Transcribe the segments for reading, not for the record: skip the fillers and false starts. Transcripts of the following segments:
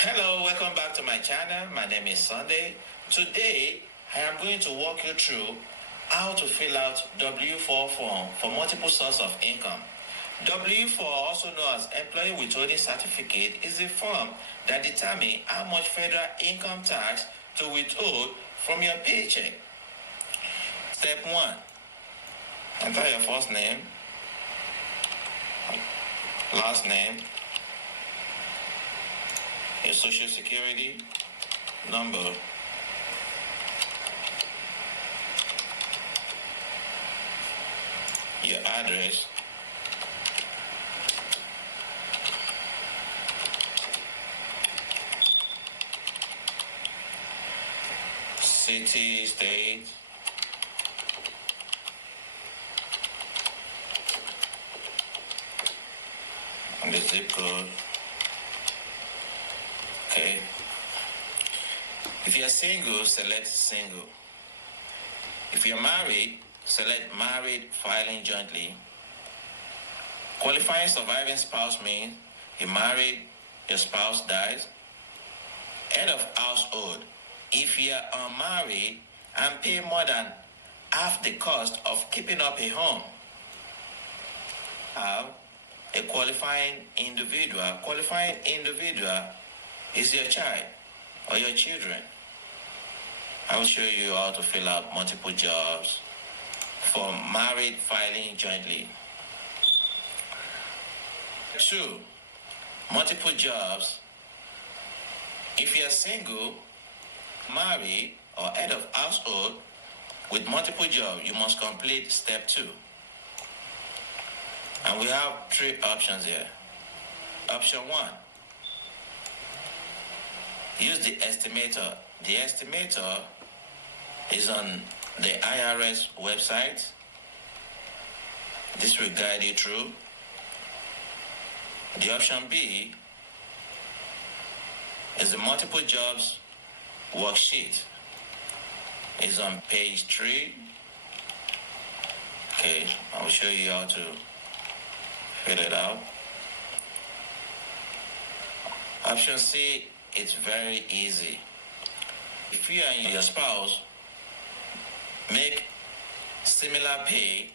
Hello, welcome back to my channel. My name is Sunday. Today, I am going to walk you through how to fill out W-4 form for multiple sources of income. W-4, also known as Employee Withholding Certificate, is a form that determines how much federal income tax to withhold from your paycheck. Step 1. Enter your first name, last name, your social security number, your address, city, state, and the zip code. Okay. If you're single, select single. If you're married, select married filing jointly. Qualifying surviving spouse means you're married, your spouse dies. Head of household. If you're unmarried and pay more than half the cost of keeping up a home. Have a qualifying individual. Qualifying individual is your child or your children. I will show you how to fill out multiple jobs for married filing jointly. 2. Multiple jobs. If you're single, married, or head of household with multiple jobs, you must complete step 2. And we have 3 options here. Option 1. Use the estimator. The estimator is on the IRS website. This will guide you through. The option B is the multiple jobs worksheet. It's on page 3. Okay, I'll show you how to fill it out. Option C, it's very easy. If you and your spouse make similar pay,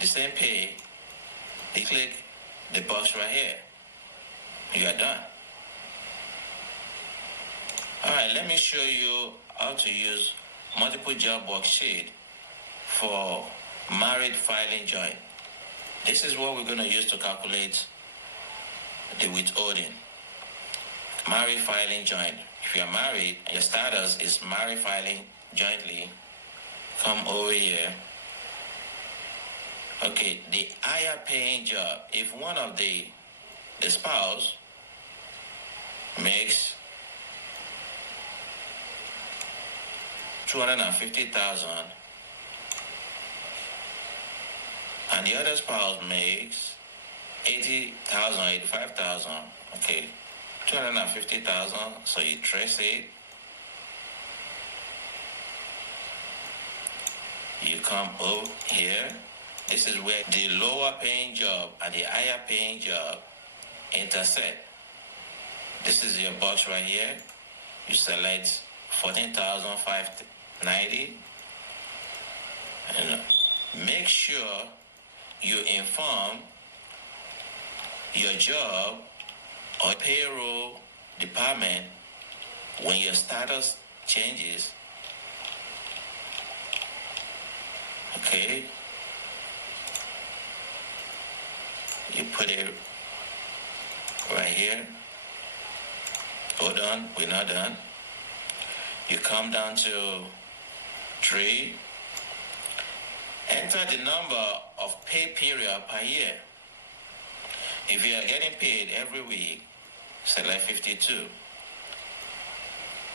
the same pay, you click the box right here. You are done. Alright, let me show you how to use multiple job worksheet for married filing joint. This is what we're going to use to calculate the withholding. Married filing joint. If you're married, your status is married filing jointly. Come over here. Okay, the higher paying job. If one of the spouse makes $250,000 and the other spouse makes $80,000, $85,000, okay, $250,000. So you trace it. You come over here. This is where the lower paying job and the higher paying job intersect. This is your box right here. You select $14,590 and make sure you inform your job or payroll department when your status changes. Okay. You put it right here. Hold on, we're not done. You come down to 3. Enter the number of pay period per year. If you are getting paid every week, select 52.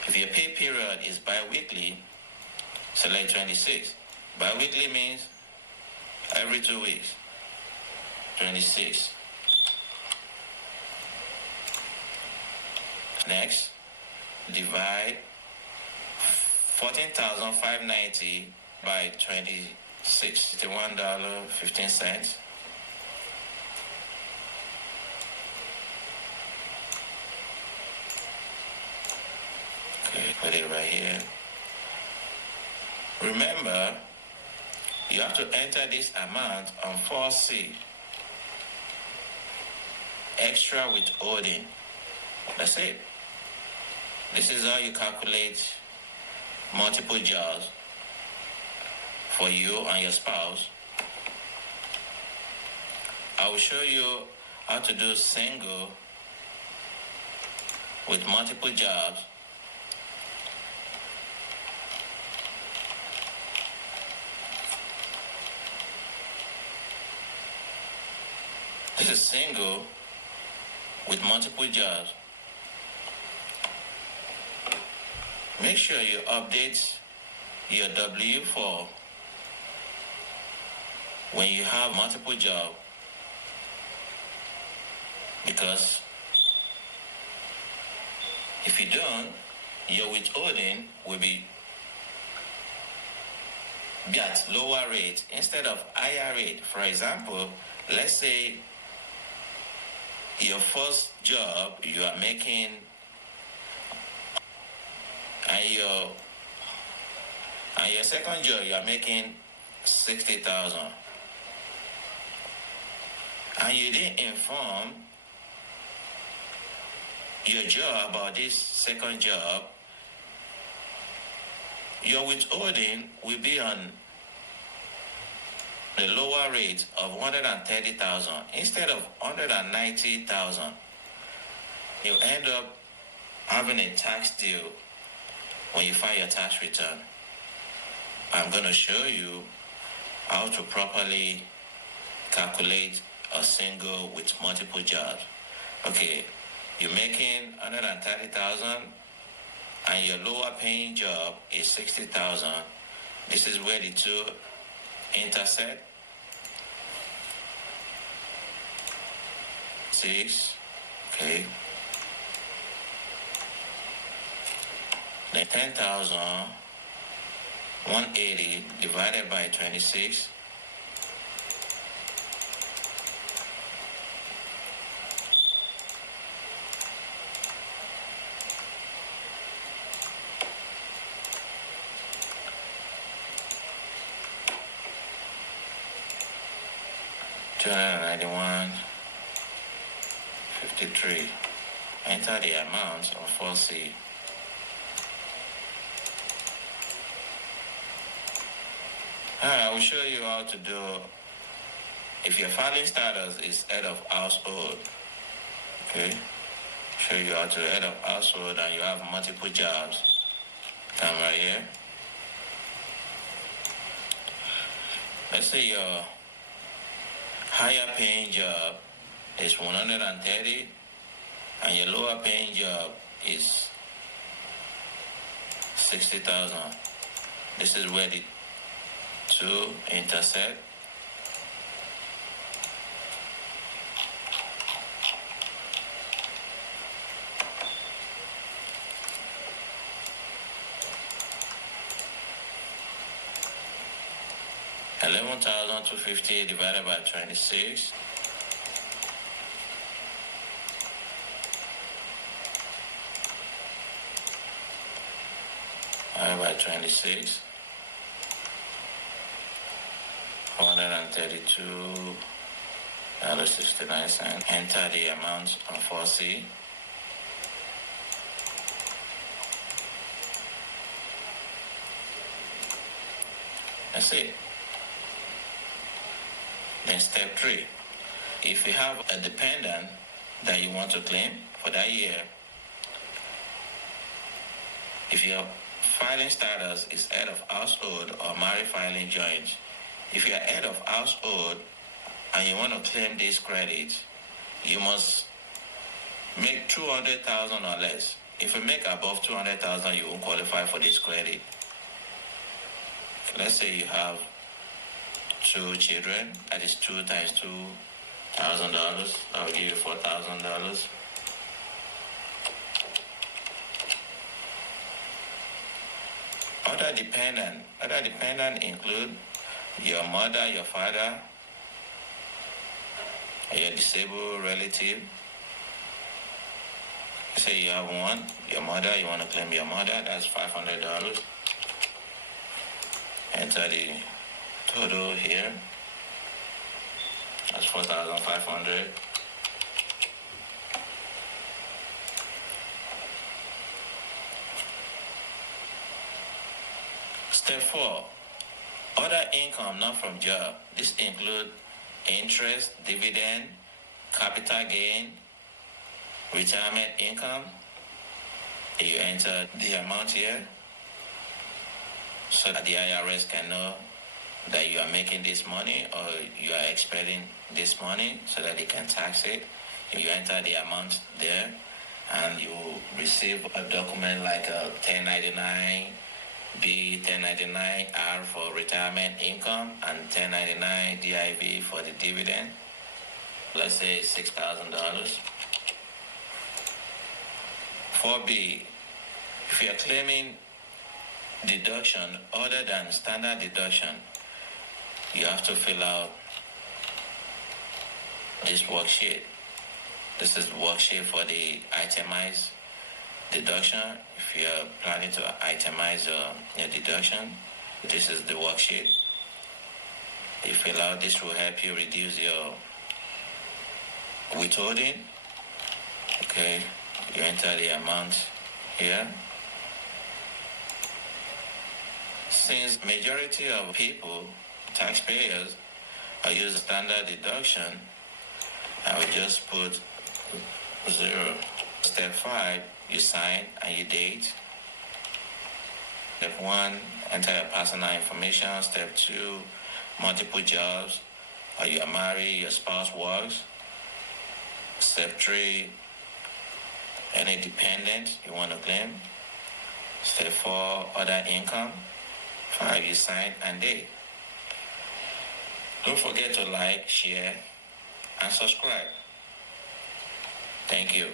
If your pay period is bi-weekly, select 26. Bi-weekly means every 2 weeks. 26. Next, divide 14,590 by 26, $61.15. Put it right here. Remember, you have to enter this amount on 4C. Extra withholding. That's it. This is how you calculate multiple jobs for you and your spouse. I will show you how to do single with multiple jobs. This is single with multiple jobs. Make sure you update your W-4 when you have multiple jobs, because if you don't, your withholding will be at lower rate instead of higher rate. For example, let's say your first job you are making, and your second job you are making 60,000, and you didn't inform your job about this second job, your withholding will be on the lower rate of 130,000 instead of 190,000. You end up having a tax deal when you file your tax return. I'm going to show you how to properly calculate a single with multiple jobs. Okay, you're making 130,000 and your lower paying job is 60,000. This is where the two intersect. 6, okay. Then 10,180 divided by 26. $291.53. Enter the amount on 4C. I will show you how to do, if your filing status is head of household, okay? Show you how to head of household and you have multiple jobs. Come right here. Let's say your higher paying job is 130 and your lower paying job is 60,000. This is where the two intersect. $11,250 divided by 26. Divided by 26. $132.69. Enter the amount on 4C. That's it. Then step 3. If you have a dependent that you want to claim for that year, if your filing status is head of household or married filing joint, if you are head of household and you want to claim this credit, you must make 200,000 or less. If you make above 200,000, you won't qualify for this credit. Let's say you have 2 children, that is 2 times $2,000. That will give you $4,000. Other dependent include your mother, your father, your disabled relative, Say you have one, your mother, you want to claim your mother, that's $500. Enter the total here. That's 4,500. Step 4. Other income not from job. This include interest, dividend, capital gain, retirement income. You enter the amount here so that the IRS can know that you are making this money or you are expecting this money so that they can tax it. You enter the amount there and you receive a document like a 1099B, 1099R for retirement income and 1099 DIV for the dividend. Let's say $6,000. 4B, if you're claiming deduction other than standard deduction, you have to fill out this worksheet. This is the worksheet for the itemized deduction. If you're planning to itemize your deduction, this is the worksheet. You fill out, this will help you reduce your withholding. Okay, you enter the amount here. Since majority of people, taxpayers, are using standard deduction, I will just put 0. Step 5, you sign and you date. Step 1, enter your personal information. Step 2, multiple jobs. Are you married, your spouse works. Step 3, any dependent you want to claim. Step 4, other income. 5, you sign and date. Don't forget to like, share, and subscribe. Thank you.